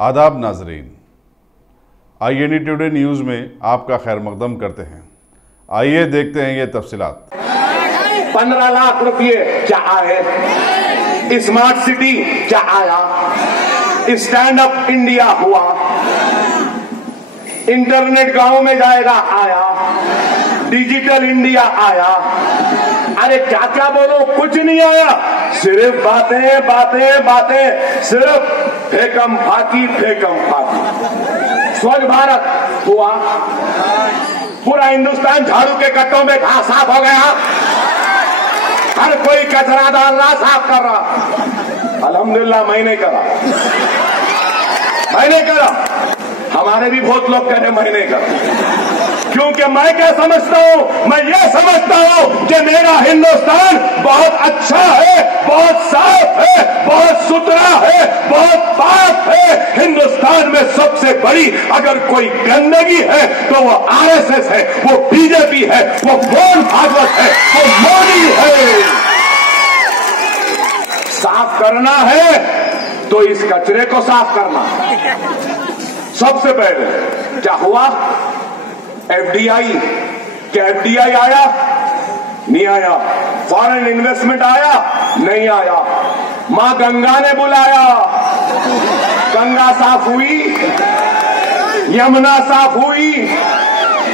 आदाब नाजरीन, INE today news में आपका खैर मकदम करते हैं। आइए देखते हैं ये तफसीलात। 15 लाख रुपये क्या आए, स्मार्ट सिटी क्या आया, स्टैंड अप इंडिया हुआ, इंटरनेट गांव में जाएगा आया, डिजिटल इंडिया आया। अरे क्या क्या बोलो, कुछ नहीं आया, सिर्फ बातें बातें बातें, सिर्फ फेकम फाकी फेकम फाकी। स्वच्छ भारत हुआ, पूरा हिंदुस्तान झाड़ू के कट्टों में घास साफ हो गया, हर कोई कचरा डाल रहा, साफ कर रहा। अल्हम्दुलिल्लाह मैं नहीं करा, हमारे भी बहुत लोग कह रहे मैं नहीं करा। क्योंकि मैं क्या समझता हूं, मैं ये समझता हूं कि मेरा हिंदुस्तान बहुत अच्छा है, बहुत साफ है, बहुत सुथरा है, बहुत पाक है। हिंदुस्तान में सबसे बड़ी अगर कोई गंदगी है तो वो RSS है, वो BJP है, वो मोहन भागवत है, वो मोदी है। साफ करना है तो इस कचरे को साफ करना। सबसे पहले क्या हुआ, FDI, क्या FDI आया? नहीं आया। फॉरेन इन्वेस्टमेंट आया? नहीं आया। मां गंगा ने बुलाया, गंगा साफ हुई? यमुना साफ हुई?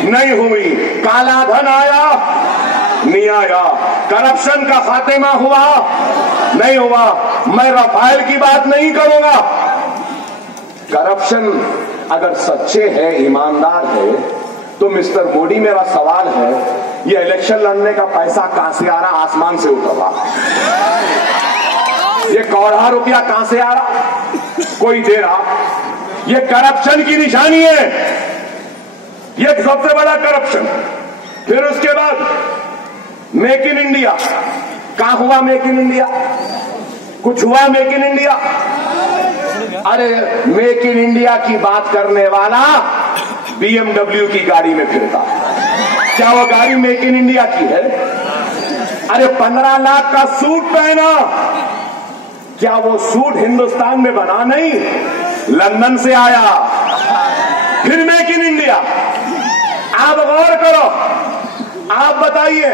नहीं हुई। काला धन आया? नहीं आया। करप्शन का खात्मा हुआ? नहीं हुआ। मैं राफेल की बात नहीं करूंगा। करप्शन अगर सच्चे है, ईमानदार है, तो मिस्टर मोदी मेरा सवाल है, ये इलेक्शन लड़ने का पैसा कहां से आ रहा? आसमान से उतरा। ये करोड़ों रुपया कहां से आ रहा? कोई दे रहा। ये करप्शन की निशानी है, ये सबसे बड़ा करप्शन। फिर उसके बाद मेक इन इंडिया, कहां हुआ मेक इन इंडिया? कुछ हुआ मेक इन इंडिया? अरे मेक इन इंडिया की बात करने वाला BMW की गाड़ी में फिरता, क्या वो गाड़ी मेक इन इंडिया की है? अरे 15 लाख का सूट पहना, क्या वो सूट हिंदुस्तान में बना नहीं, लंदन से आया? फिर मेक इन इंडिया। आप गौर करो, आप बताइए,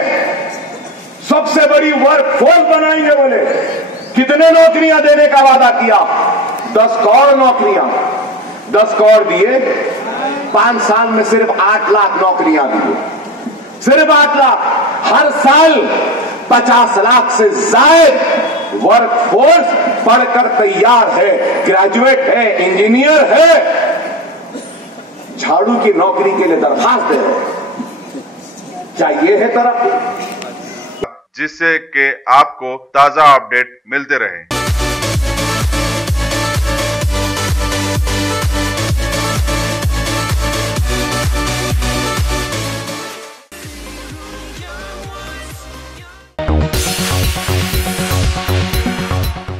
सबसे बड़ी वर्क फोर्स बनाएंगे बोले, कितने नौकरियां देने का वादा किया? 10 करोड़ नौकरियां। 10 करोड़ दिए, 5 साल में सिर्फ 8 लाख नौकरियां दी, सिर्फ 8 लाख। हर साल 50 लाख से ज्यादा वर्क फोर्स पढ़कर तैयार है, ग्रेजुएट है, इंजीनियर है, झाड़ू की नौकरी के लिए दरखास्त दे रहे। क्या ये है तरक्की? जिससे कि आपको ताजा अपडेट मिलते रहे।